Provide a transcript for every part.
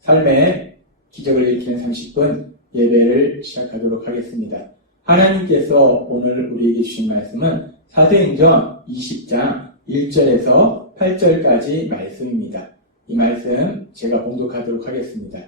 삶의 기적을 일으키는 30분 예배를 시작하도록 하겠습니다. 하나님께서 오늘 우리에게 주신 말씀은 사도행전 20장 1절에서 8절까지 말씀입니다. 이 말씀 제가 봉독하도록 하겠습니다.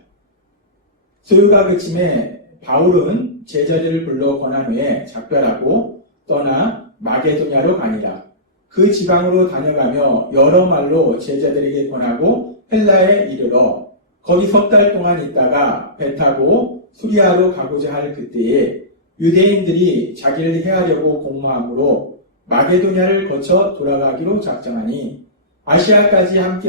소요가 그침에 바울은 제자들을 불러 권한 후에 작별하고 떠나 마게도냐로 가니라. 그 지방으로 다녀가며 여러 말로 제자들에게 권하고 헬라에 이르러 거기 석 달 동안 있다가 배 타고 수리아로 가고자 할 그때에 유대인들이 자기를 해하려고 공모함으로 마게도냐를 거쳐 돌아가기로 작정하니 아시아까지 함께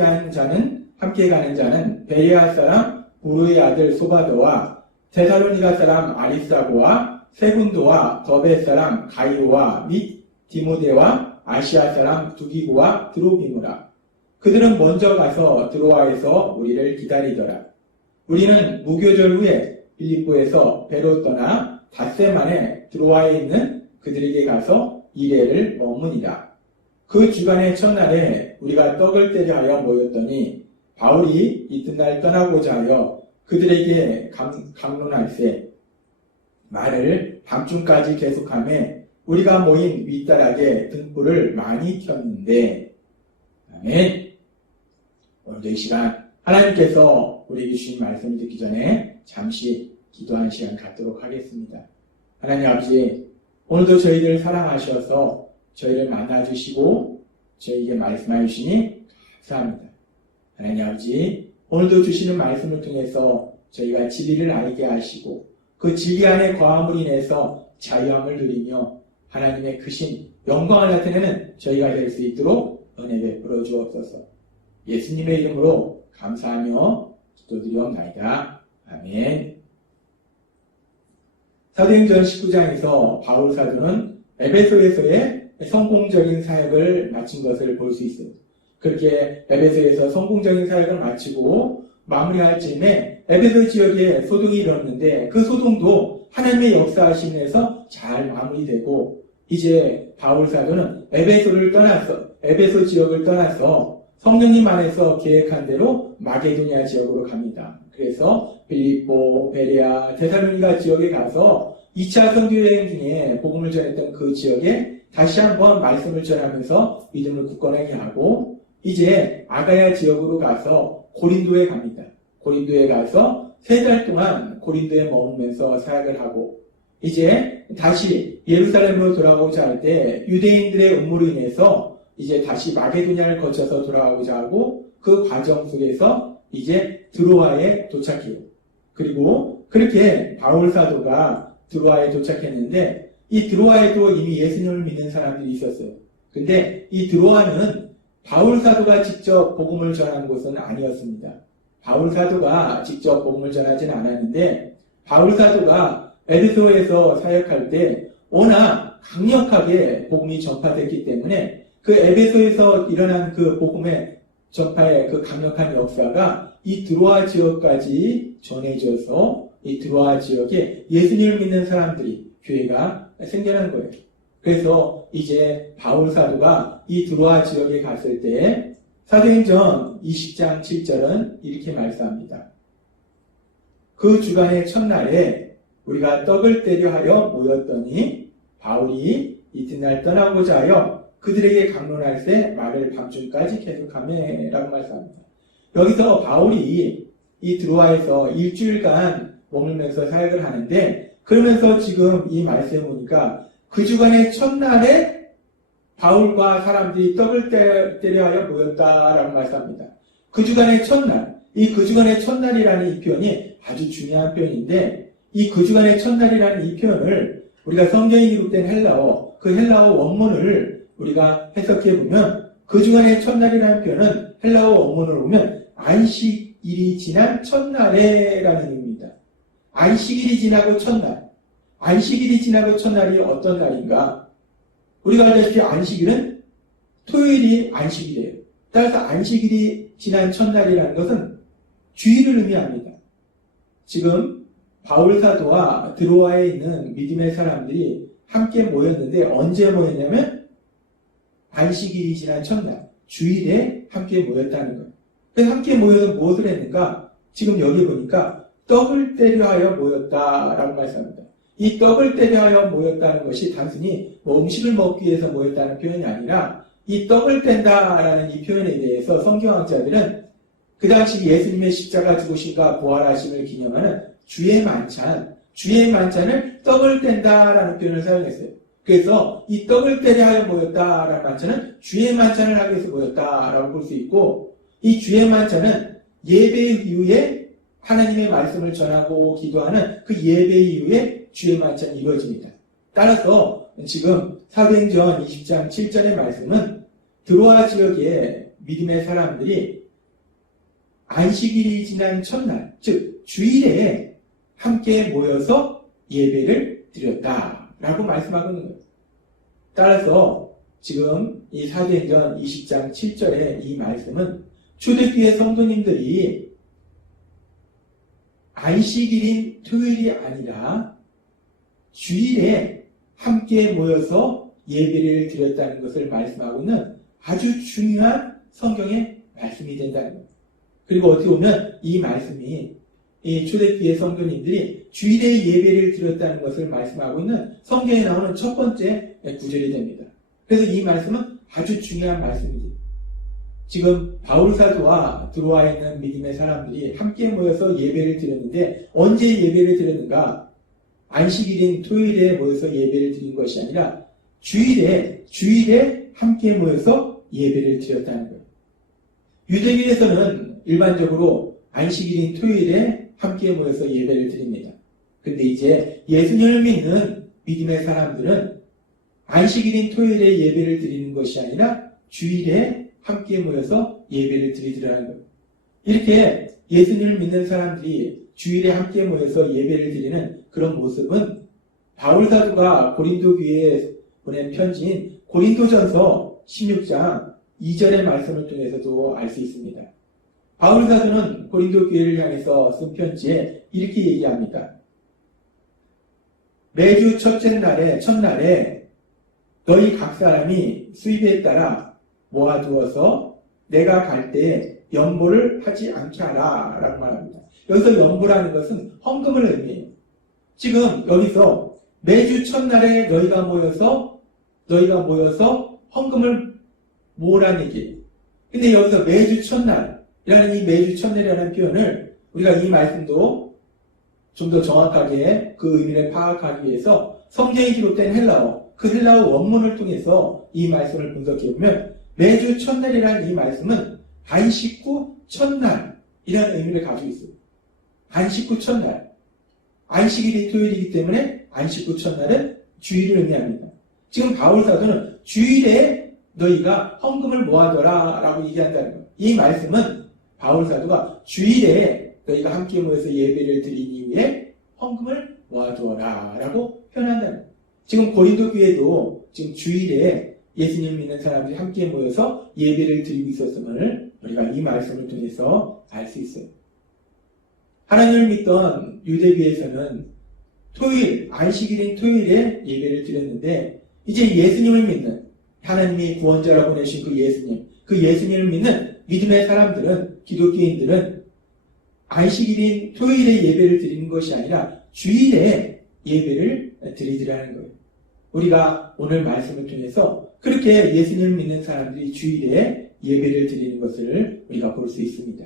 가는 자는 베레아 사람 부르의 아들 소바도와 데살로니가 사람 아리스다고와 세군도와 더베 사람 가이오와 및 디모데와 아시아 사람 두기고와 드로비무라. 그들은 먼저 가서 드로아에서 우리를 기다리더라. 우리는 무교절 후에 빌립보에서 배로 떠나 닷새 만에 드로아에 있는 그들에게 가서 이레를 머무니라. 그 주간의 첫날에 우리가 떡을 떼려 하여 모였더니 바울이 이튿날 떠나고자 하여 그들에게 강론할세 말을 밤중까지 계속하며 우리가 모인 윗다락에 등불을 많이 켰는데. 아멘. 오늘도 이 시간 하나님께서 우리에게 주신 말씀을 듣기 전에 잠시 기도하는 시간 갖도록 하겠습니다. 하나님 아버지, 오늘도 저희들을 사랑하셔서 저희를 만나주시고 저희에게 말씀하여 주시니 감사합니다. 하나님 아버지, 오늘도 주시는 말씀을 통해서 저희가 진리를 알게 하시고 그 진리 안에 거함으로 인해서 자유함을 누리며 하나님의 크신 영광을 나타내는 저희가 될 수 있도록 은혜 베풀어 주옵소서. 예수님의 이름으로 감사하며 기도드리옵나이다. 아멘. 사도행전 19장에서 바울 사도는 에베소에서의 성공적인 사역을 마친 것을 볼 수 있습니다. 그렇게 에베소에서 성공적인 사역을 마치고 마무리할 즈음에 에베소 지역에 소동이 일어났는데 그 소동도 하나님의 역사하심에서 잘 마무리되고 이제 바울 사도는 에베소 지역을 떠나서 성령님 안에서 계획한 대로 마게도냐 지역으로 갑니다. 그래서 빌립보, 베레아, 데살로니가 지역에 가서 2차 선교 여행 중에 복음을 전했던 그 지역에 다시 한번 말씀을 전하면서 믿음을 굳건하게 하고 이제 아가야 지역으로 가서 고린도에 갑니다. 고린도에 가서 3달 동안 고린도에 머물면서 사역을 하고 이제 다시 예루살렘으로 돌아오고자 할 때 유대인들의 음모로 인해서 이제 다시 마게도냐를 거쳐서 돌아가고자 하고 그 과정 속에서 이제 드로아에 도착해요. 그리고 그렇게 바울 사도가 드로아에 도착했는데 이 드로아에도 이미 예수님을 믿는 사람들이 있었어요. 근데 이 드로아는 바울 사도가 직접 복음을 전하는 곳은 아니었습니다. 바울 사도가 직접 복음을 전하지는 않았는데 바울 사도가 에베소에서 사역할 때 워낙 강력하게 복음이 전파됐기 때문에 그 에베소에서 일어난 그 복음의 전파의 그 강력한 역사가 이 드로아 지역까지 전해져서 이 드로아 지역에 예수님을 믿는 사람들이 교회가 생겨난 거예요. 그래서 이제 바울 사도가 이 드로아 지역에 갔을 때 사도행전 20장 7절은 이렇게 말씀합니다. 그 주간의 첫날에 우리가 떡을 떼려 하여 모였더니 바울이 이튿날 떠나고자 하여 그들에게 강론할세 말을 밤중까지 계속하며 라고 말씀합니다. 여기서 바울이 이 드로아에서 일주일간 머물면서 사역을 하는데 그러면서 지금 이 말씀을 보니까 그 주간의 첫날에 바울과 사람들이 떡을 떼려 하여 모였다라고 말씀합니다. 그 주간의 첫날, 이 그 주간의 첫날이라는 이 표현이 아주 중요한 표현인데 이 그 주간의 첫날이라는 이 표현을 우리가 성경에 기록된 헬라어, 그 헬라어 원문을 우리가 해석해 보면 그 주간의 첫날이라는 표현은 헬라어 원문을 보면 안식일이 지난 첫날에라는 의미입니다. 안식일이 지나고 첫날. 안식일이 지나고 첫날이 어떤 날인가? 우리가 알다시피 안식일은 토요일이 안식일이에요. 따라서 안식일이 지난 첫날이라는 것은 주일을 의미합니다. 지금 바울 사도와 드로아에 있는 믿음의 사람들이 함께 모였는데 언제 모였냐면 안식일이 지난 첫날 주일에 함께 모였다는 거예요. 그래서 함께 모여서 무엇을 했는가? 지금 여기 보니까 떡을 떼려 하여 모였다라고 말씀합니다. 이 떡을 떼려 하여 모였다는 것이 단순히 뭐 음식을 먹기 위해서 모였다는 표현이 아니라 이 떡을 뗀다라는 이 표현에 대해서 성경학자들은 그 당시 예수님의 십자가 죽으심과 부활하심을 기념하는 주의 만찬을 떡을 뗀다라는 표현을 사용했어요. 그래서 이 떡을 떼려 하여 모였다라는 만찬은 주의 만찬을 하기 위해서 모였다라고 볼 수 있고, 이 주의 만찬은 예배 이후에 하나님의 말씀을 전하고 기도하는 그 예배 이후에 주의 만찬이 이루어집니다. 따라서 지금 사도행전 20장 7절의 말씀은 드로아 지역의 믿음의 사람들이 안식일이 지난 첫날, 즉 주일에 함께 모여서 예배를 드렸다라고 말씀하고 있는 거예요. 따라서 지금 이 사도행전 20장 7절의 이 말씀은 초대교회 성도님들이 안식일인 토요일이 아니라 주일에 함께 모여서 예배를 드렸다는 것을 말씀하고 있는 아주 중요한 성경의 말씀이 된다는 거예요. 그리고 어떻게 보면 이 말씀이 이 초대교회 성도님들이 주일에 예배를 드렸다는 것을 말씀하고 있는 성경에 나오는 첫 번째 구절이 됩니다. 그래서 이 말씀은 아주 중요한 말씀이지. 지금 바울 사도와 드로아에 있는 믿음의 사람들이 함께 모여서 예배를 드렸는데 언제 예배를 드렸는가? 안식일인 토요일에 모여서 예배를 드린 것이 아니라 주일에 함께 모여서 예배를 드렸다는 거예요. 유대교에서는 일반적으로 안식일인 토요일에 함께 모여서 예배를 드립니다. 근데 이제 예수님을 믿는 믿음의 사람들은 안식일인 토요일에 예배를 드리는 것이 아니라 주일에 함께 모여서 예배를 드리더라는 거예요. 이렇게 예수님을 믿는 사람들이 주일에 함께 모여서 예배를 드리는 그런 모습은 바울 사도가 고린도 교회에 보낸 편지인 고린도전서 16장 2절의 말씀을 통해서도 알 수 있습니다. 바울 사도는 고린도 교회를 향해서 쓴 편지에 이렇게 얘기합니다. 매주 첫날에 너희 각 사람이 수입에 따라 모아두어서 내가 갈 때에 연보를 하지 않게 하라 라고 말합니다. 여기서 연보라는 것은 헌금을 의미해요. 지금 여기서 매주 첫날에 너희가 모여서 헌금을 모으라는 얘기예요. 근데 여기서 매주 첫날이라는 이 매주 첫날이라는 표현을 우리가 이 말씀도 좀 더 정확하게 그 의미를 파악하기 위해서 성경에 기록된 그 헬라어 원문을 통해서 이 말씀을 분석해보면 매주 첫날이라는 이 말씀은 안식 후 첫날이라는 의미를 가지고 있어요. 안식 후 첫날. 안식일이 토요일이기 때문에 안식 후 첫날은 주일을 의미합니다. 지금 바울 사도는 주일에 너희가 헌금을 모아둬라 라고 얘기한다는 거예요. 이 말씀은 바울 사도가 주일에 너희가 함께 모여서 예배를 드린 이후에 헌금을 모아두어라 라고 표현한다는 거예요. 지금 고린도 교회도 지금 주일에 예수님 믿는 사람들이 함께 모여서 예배를 드리고 있었음을 우리가 이 말씀을 통해서 알 수 있어요. 하나님을 믿던 유대교에서는 안식일인 토요일에 예배를 드렸는데 이제 예수님을 믿는 하나님이 구원자라고 보내신 그 예수님을 믿는 믿음의 사람들은 기독교인들은 안식일인 토요일에 예배를 드리는 것이 아니라 주일에 예배를 드리더라는 거예요. 우리가 오늘 말씀을 통해서 그렇게 예수님을 믿는 사람들이 주일에 예배를 드리는 것을 우리가 볼 수 있습니다.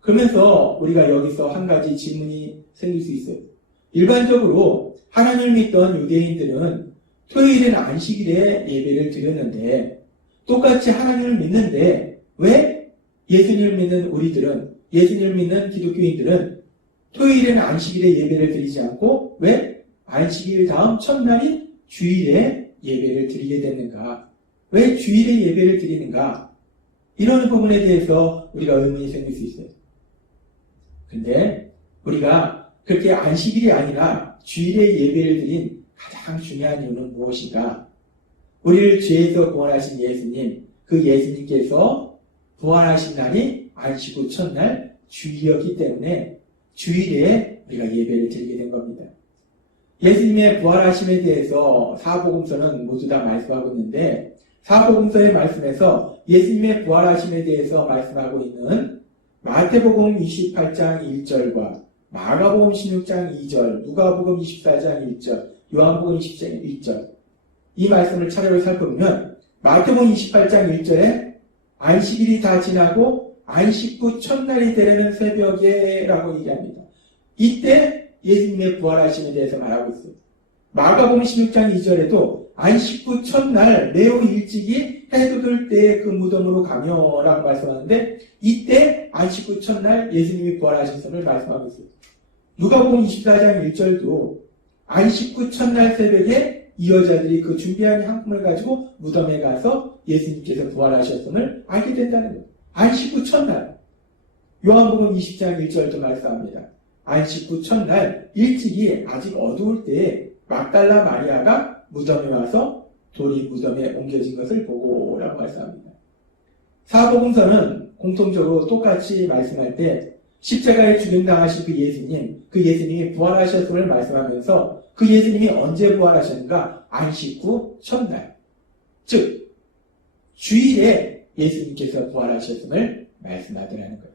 그러면서 우리가 여기서 한 가지 질문이 생길 수 있어요. 일반적으로 하나님을 믿던 유대인들은 토요일에는 안식일에 예배를 드렸는데 똑같이 하나님을 믿는데 왜 예수님을 믿는 예수님을 믿는 기독교인들은 토요일에는 안식일에 예배를 드리지 않고 왜 안식일 다음 첫날인 주일에 예배를 드리게 됐는가? 왜 주일에 예배를 드리는가? 이런 부분에 대해서 우리가 의문이 생길 수 있어요. 근데 우리가 그렇게 안식일이 아니라 주일에 예배를 드린 가장 중요한 이유는 무엇인가? 우리를 죄에서 구원하신 예수님, 그 예수님께서 부활하신 날이 안식 후 첫날 주일이었기 때문에 주일에 우리가 예배를 드리게 된 겁니다. 예수님의 부활하심에 대해서 사복음서는 모두 다 말씀하고 있는데 사복음서의 말씀에서 예수님의 부활하심에 대해서 말씀하고 있는 마태복음 28장 1절과 마가복음 16장 2절, 누가복음 24장 1절, 요한복음 20장 1절 이 말씀을 차례로 살펴보면 마태복음 28장 1절에 안식일이 다 지나고 안식 후 첫날이 되려는 새벽에 라고 얘기합니다. 이때 예수님의 부활하심에 대해서 말하고 있어요. 마가복음 16장 2절에도 안식 후 첫날 매우 일찍이 해 돋을 때에 그 무덤으로 가며 라고 말씀하는데 이때 안식 후 첫날 예수님이 부활하셨음을 말씀하고 있어요. 누가복음 24장 1절도 안식 후 첫날 새벽에 이 여자들이 그 준비한 향품을 가지고 무덤에 가서 예수님께서 부활하셨음을 알게 된다는 거예요. 안식 후 첫날. 요한복음 20장 1절도 말씀합니다. 안식 후 첫날 일찍이 아직 어두울 때에 막달라 마리아가 무덤에 와서 돌이 무덤에 옮겨진 것을 보고 라고 말씀합니다. 사복음서는 공통적으로 똑같이 말씀할 때 십자가에 죽임당하신 그 예수님이 부활하셨음을 말씀하면서 그 예수님이 언제 부활하셨는가? 안식 후 첫날. 즉, 주일에 예수님께서 부활하셨음을 말씀하더라는 거예요.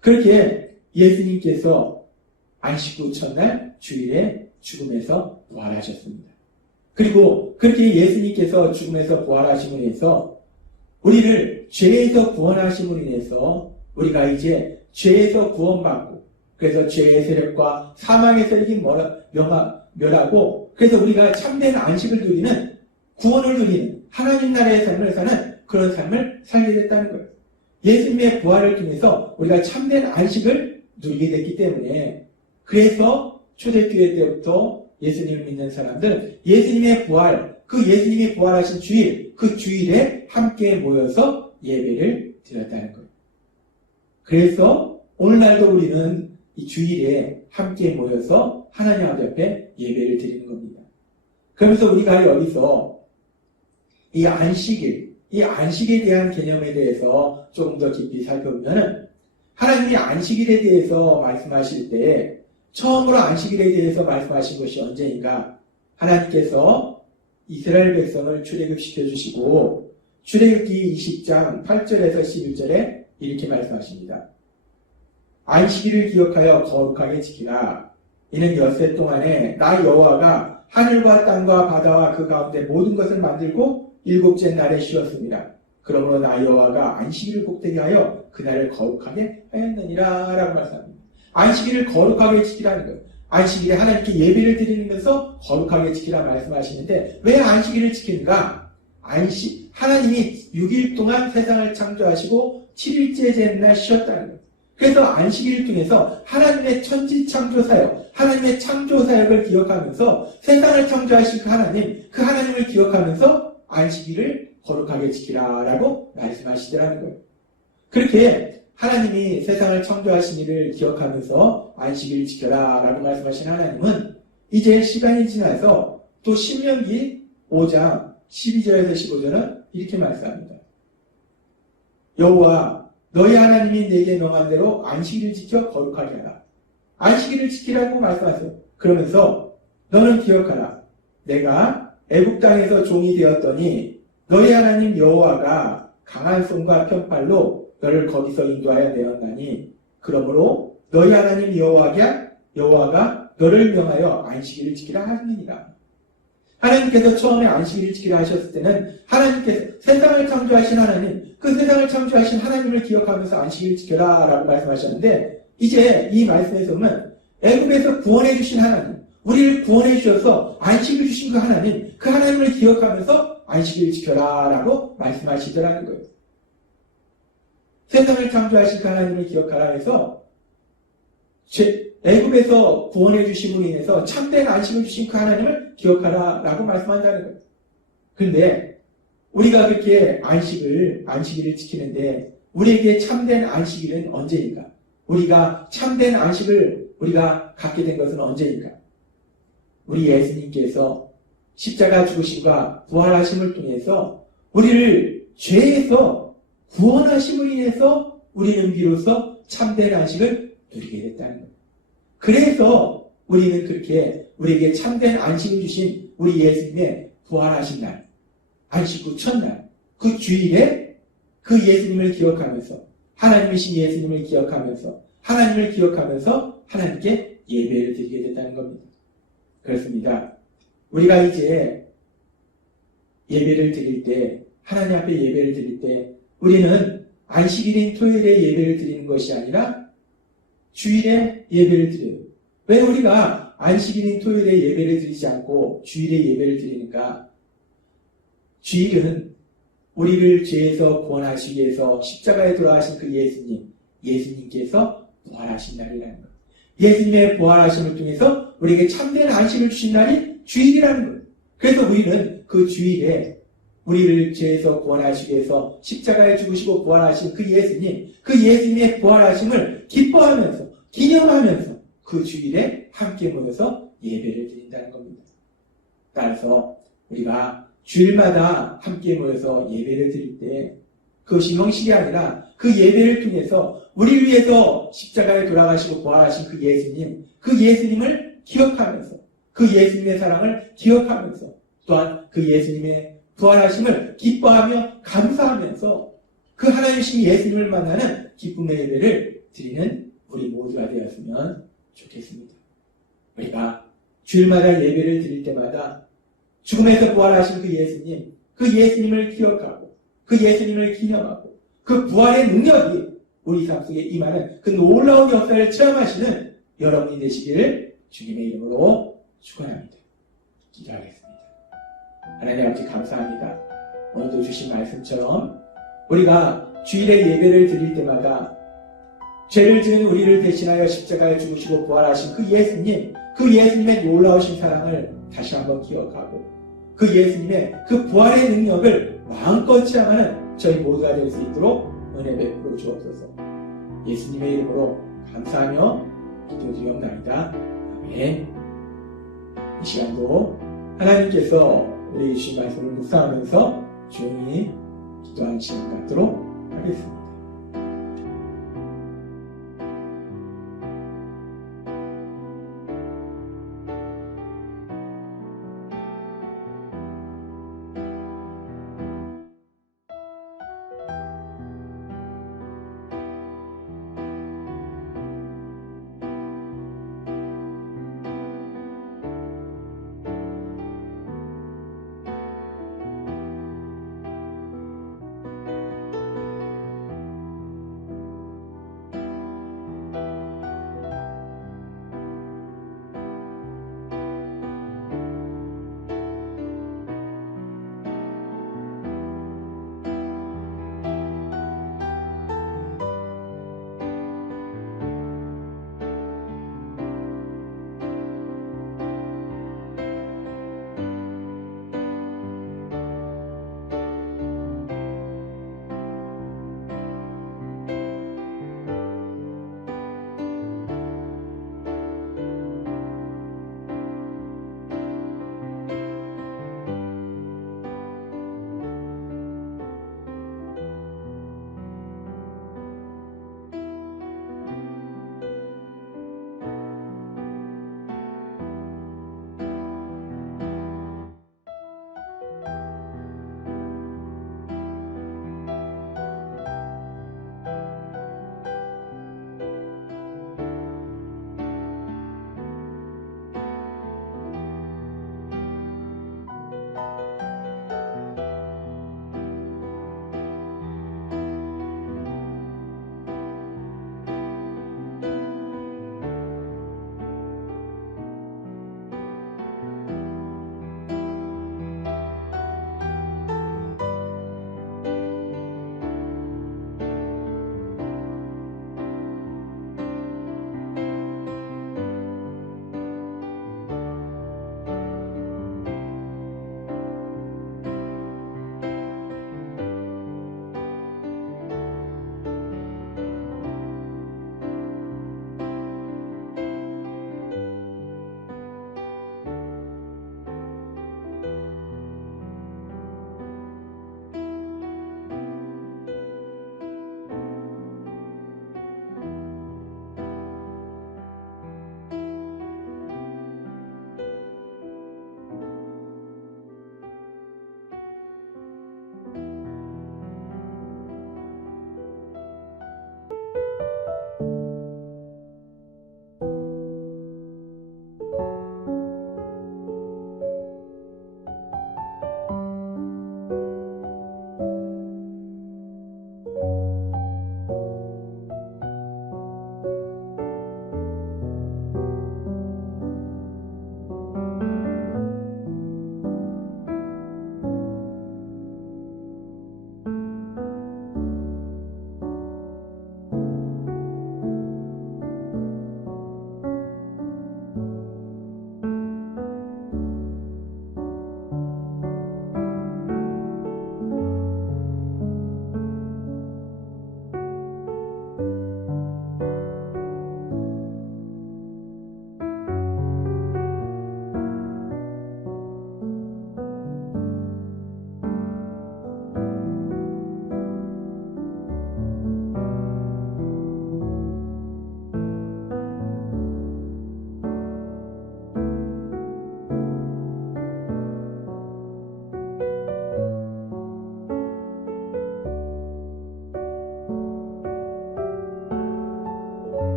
그렇게 예수님께서 안식 후 첫날 주일에 죽음에서 부활하셨습니다. 그리고 그렇게 예수님께서 죽음에서 부활하심으로 인해서 우리를 죄에서 구원하심으로 인해서 우리가 이제 죄에서 구원받고 그래서 죄의 세력과 사망의 세력이 멸하고 그래서 우리가 참된 안식을 누리는 구원을 누리는 하나님 나라의 삶을 사는 그런 삶을 살게 됐다는 거예요. 예수님의 부활을 통해서 우리가 참된 안식을 누리게 됐기 때문에 그래서 초대교회 때부터 예수님을 믿는 사람들은 예수님의 부활, 그 예수님이 부활하신 주일, 그 주일에 함께 모여서 예배를 드렸다는 거예요. 그래서 오늘날도 우리는 이 주일에 함께 모여서 하나님 앞에 예배를 드리는 겁니다. 그러면서 우리가 여기서 이 안식에 대한 개념에 대해서 조금 더 깊이 살펴보면 하나님이 안식일에 대해서 말씀하실 때 처음으로 안식일에 대해서 말씀하신 것이 언제인가? 하나님께서 이스라엘 백성을 출애굽시켜 주시고 출애굽기 20장 8절에서 11절에 이렇게 말씀하십니다. 안식일을 기억하여 거룩하게 지키라. 이는 엿새 동안에 나 여호와가 하늘과 땅과 바다와 그 가운데 모든 것을 만들고 일곱째 날에 쉬었습니다. 그러므로 나 여호와가 안식일을 복되게 하여 그날을 거룩하게 하였느니라 라고 말씀합니다. 안식일을 거룩하게 지키라는 거예요. 안식일에 하나님께 예배를 드리면서 거룩하게 지키라 말씀하시는데 왜 안식일을 지키는가? 하나님이 6일 동안 세상을 창조하시고 7일째 되는 날 쉬었다는 거예요. 그래서 안식일을 통해서 하나님의 천지 창조사역, 하나님의 창조사역을 기억하면서 세상을 창조하신 그 하나님을 기억하면서 안식일을 거룩하게 지키라라고 말씀하시더라는 거예요. 그렇게 하나님이 세상을 창조하신 일을 기억하면서 안식일을 지켜라라고 말씀하신 하나님은 이제 시간이 지나서 또 신명기 5장 12절에서 15절은 이렇게 말씀합니다. 여호와 너희 하나님이 내게 명한 대로 안식일을 지켜 거룩하게 하라. 안식일을 지키라고 말씀하세요. 그러면서 너는 기억하라. 내가 애굽 땅에서 종이 되었더니 너희 하나님 여호와가 강한 손과 편팔로 너를 거기서 인도하여 내었나니 그러므로 너희 하나님 여호와가 너를 명하여 안식일을 지키라 하느니라. 하나님께서 처음에 안식일을 지키라 하셨을 때는 하나님께서 세상을 창조하신 하나님, 그 세상을 창조하신 하나님을 기억하면서 안식일을 지켜라 라고 말씀하셨는데 이제 이 말씀에서 보면 애굽에서 구원해 주신 하나님, 우리를 구원해 주셔서 안식을 주신 그 하나님을 기억하면서 안식일을 지켜라 라고 말씀하시더라는 거예요. 세상을 창조하신 그 하나님을 기억하라 해서 애굽에서 구원해 주심으로 인해서 참된 안식을 주신 그 하나님을 기억하라 라고 말씀한다는 거예요. 그런데 우리가 그렇게 안식일을 지키는데 우리에게 참된 안식일은 언제인가? 우리가 참된 안식을 우리가 갖게 된 것은 언제인가? 우리 예수님께서 십자가 죽으심과 부활하심을 통해서 우리를 죄에서 구원하심을 인해서 우리는 비로소 참된 안식을 누리게 됐다는 거예요. 그래서 우리는 그렇게 우리에게 참된 안식을 주신 우리 예수님의 부활하신 날, 안식 후 첫날, 그 주일에 그 예수님을 기억하면서 하나님이신 예수님을 기억하면서 하나님께 예배를 드리게 됐다는 겁니다. 그렇습니다. 우리가 이제 예배를 드릴 때, 하나님 앞에 예배를 드릴 때 우리는 안식일인 토요일에 예배를 드리는 것이 아니라 주일에 예배를 드려요. 왜 우리가 안식일인 토요일에 예배를 드리지 않고 주일에 예배를 드리는가? 주일은 우리를 죄에서 구원하시기 위해서 십자가에 돌아가신 그 예수님께서 부활하신 날이라는 거예요. 예수님의 부활하심을 통해서 우리에게 참된 안식을 주신 날이 주일이라는 거예요. 그래서 우리는 그 주일에 우리를 죄에서 구원하시기 위해서 십자가에 죽으시고 부활하신 그 예수님의 부활하심을 기뻐하면서, 기념하면서 그 주일에 함께 모여서 예배를 드린다는 겁니다. 따라서 우리가 주일마다 함께 모여서 예배를 드릴 때 그것이 형식이 아니라 그 예배를 통해서 우리를 위해서 십자가에 돌아가시고 부활하신 그 예수님을 기억하면서 그 예수님의 사랑을 기억하면서 또한 그 예수님의 부활하심을 기뻐하며 감사하면서 그 하나님이신 예수님을 만나는 기쁨의 예배를 드리는 우리 모두가 되었으면 좋겠습니다. 우리가 주일마다 예배를 드릴 때마다 죽음에서 부활하신 그 예수님을 기억하고 그 예수님을 기념하고 그 부활의 능력이 우리 삶 속에 임하는 그 놀라운 역사를 체험하시는 여러분이 되시기를 주님의 이름으로 축원합니다. 기도하겠습니다. 하나님 아버지 감사합니다. 오늘도 주신 말씀처럼 우리가 주일에 예배를 드릴 때마다 죄를 지은 우리를 대신하여 십자가에 죽으시고 부활하신 그 예수님의 놀라우신 사랑을 다시 한번 기억하고 그 예수님의 그 부활의 능력을 마음껏 체험하는 저희 모두가 될 수 있도록 은혜 베풀어 주옵소서. 예수님의 이름으로 감사하며 기도드리옵나이다. 아멘. 이 시간도 하나님께서 우리 주신 말씀을 묵상하면서 조용히 기도하는 시간 갖도록 하겠습니다.